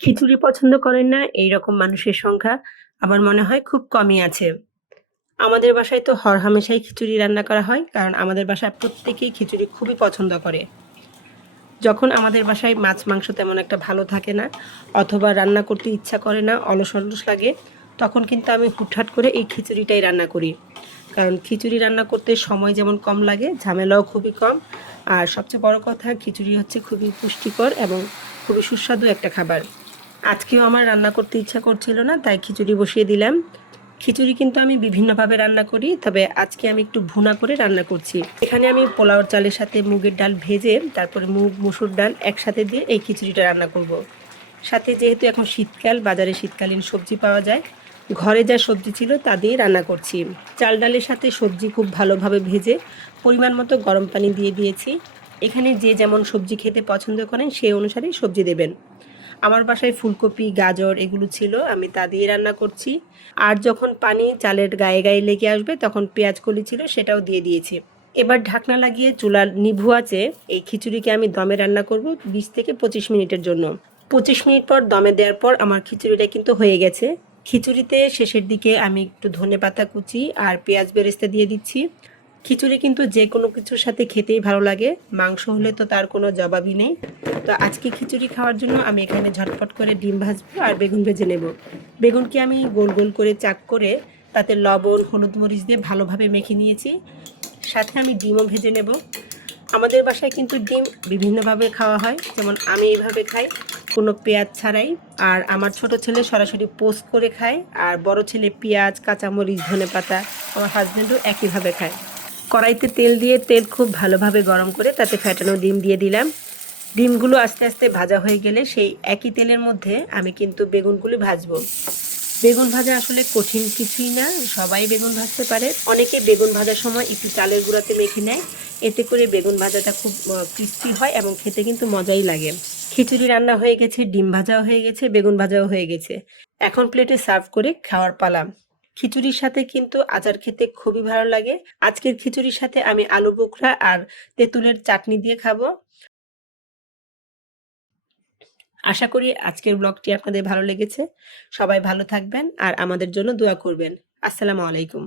খিচুড়ি পছন্দ করেন না এইরকম মানুষের সংখ্যা আমার মনে হয় খুব কমই আছে। আমাদের বাসায় তো হরহামেশাই খিচুড়ি রান্না করা হয়, কারণ আমাদের বাসায় প্রত্যেকেই খিচুড়ি খুবই পছন্দ করে। যখন আমাদের বাসায় মাছ মাংস তেমন একটা ভালো থাকে না, অথবা রান্না করতে ইচ্ছা করে না, অলস অলস লাগে, তখন কিন্তু আমি হুটহাট করে এই খিচুড়িটাই রান্না করি। কারণ খিচুড়ি রান্না করতে সময় যেমন কম লাগে, ঝামেলাও খুবই কম। আর সবচেয়ে বড় কথা, খিচুড়ি হচ্ছে খুবই পুষ্টিকর এবং খুবই সুস্বাদু একটা খাবার। আজকেও আমার রান্না করতে ইচ্ছা করছিল না, তাই খিচুড়ি বসিয়ে দিলাম। খিচুড়ি কিন্তু আমি বিভিন্নভাবে রান্না করি, তবে আজকে আমি একটু ভুনা করে রান্না করছি। এখানে আমি পোলাওর চালের সাথে মুগের ডাল ভেজে তারপরে মুগ মসুর ডাল একসাথে দিয়ে এই খিচুড়িটা রান্না করব। সাথে যেহেতু এখন শীতকাল, বাজারে শীতকালীন সবজি পাওয়া যায়, ঘরে যা সবজি ছিল তা দিয়ে রান্না করছি। চাল ডালের সাথে সবজি খুব ভালোভাবে ভেজে পরিমাণ মতো গরম পানি দিয়ে দিয়েছি। এখানে যে যেমন সবজি খেতে পছন্দ করেন সেই অনুসারেই সবজি দেবেন। আমার বাসায় ফুলকপি, গাজর এগুলো ছিল, আমি তা দিয়ে রান্না করছি। আর যখন পানি চালের গায়ে গায়ে লেগে আসবে তখন পেঁয়াজ কলি ছিল, সেটাও দিয়ে দিয়েছি। এবার ঢাকনা লাগিয়ে চুলার নিভু আঁচে এই খিচুড়িকে আমি দমে রান্না করব 20 থেকে 25 মিনিটের জন্য। 25 মিনিট পর দমে দেওয়ার পর আমার খিচুড়িটা কিন্তু হয়ে গেছে। খিচুড়িতে শেষের দিকে আমি একটু ধনেপাতা কুচি আর পেঁয়াজ বেরেস্তা দিয়ে দিচ্ছি। খিচুড়ি কিন্তু যে কোনো কিছুর সাথে খেতেই ভালো লাগে, মাংস হলে তো তার কোনো জবাবই নেই। তো আজকে খিচুড়ি খাওয়ার জন্য আমি এখানে ঝটপট করে ডিম ভাজবো আর বেগুন ভেজে নেব। বেগুনকে আমি গোল গোল করে চাক করে তাতে লবণ হলুদ মরিচ দিয়ে ভালোভাবে মেখে নিয়েছি। সাথে আমি ডিমও ভেজে নেব। আমাদের বাসায় কিন্তু ডিম বিভিন্নভাবে খাওয়া হয়, যেমন আমি এইভাবে খাই কোনো পেঁয়াজ ছাড়াই, আর আমার ছোট ছেলে সরাসরি পোস্ট করে খায়, আর বড় ছেলে পেঁয়াজ কাঁচামরিচ ধনেপাতা, আমার হাজব্যান্ডও একইভাবে খায়। কড়াইতে তেল দিয়ে তেল খুব ভালোভাবে গরম করে তাতে ফ্যাটানো ডিম দিয়ে দিলাম। ডিমগুলো আস্তে আস্তে ভাজা হয়ে গেলে সেই একই তেলের মধ্যে আমি কিন্তু বেগুনগুলো ভাজবো। বেগুন ভাজা আসলে কঠিন কিছুই না, সবাই বেগুন ভাজতে পারে। অনেকে বেগুন ভাজার সময় একটু চালের গুঁড়াতে মেখে নেয়, এতে করে বেগুন ভাজাটা খুব ক্রিস্পি হয় এবং খেতে কিন্তু মজাই লাগে। খিচুড়ি রান্না হয়ে গেছে, ডিম ভাজাও হয়ে গেছে, বেগুন ভাজাও হয়ে গেছে। এখন প্লেটে সার্ভ করে খাওয়ার পালা। খিচুড়ির সাথে কিন্তু আচার খেতে খুবই ভালো লাগে। আজকের খিচুড়ির সাথে আমি আলু বোখরা আর তেঁতুলের চাটনি দিয়ে খাবো। আশা করি আজকের ব্লগটি আপনাদের ভালো লেগেছে। সবাই ভালো থাকবেন আর আমাদের জন্য দোয়া করবেন। আসসালামু আলাইকুম।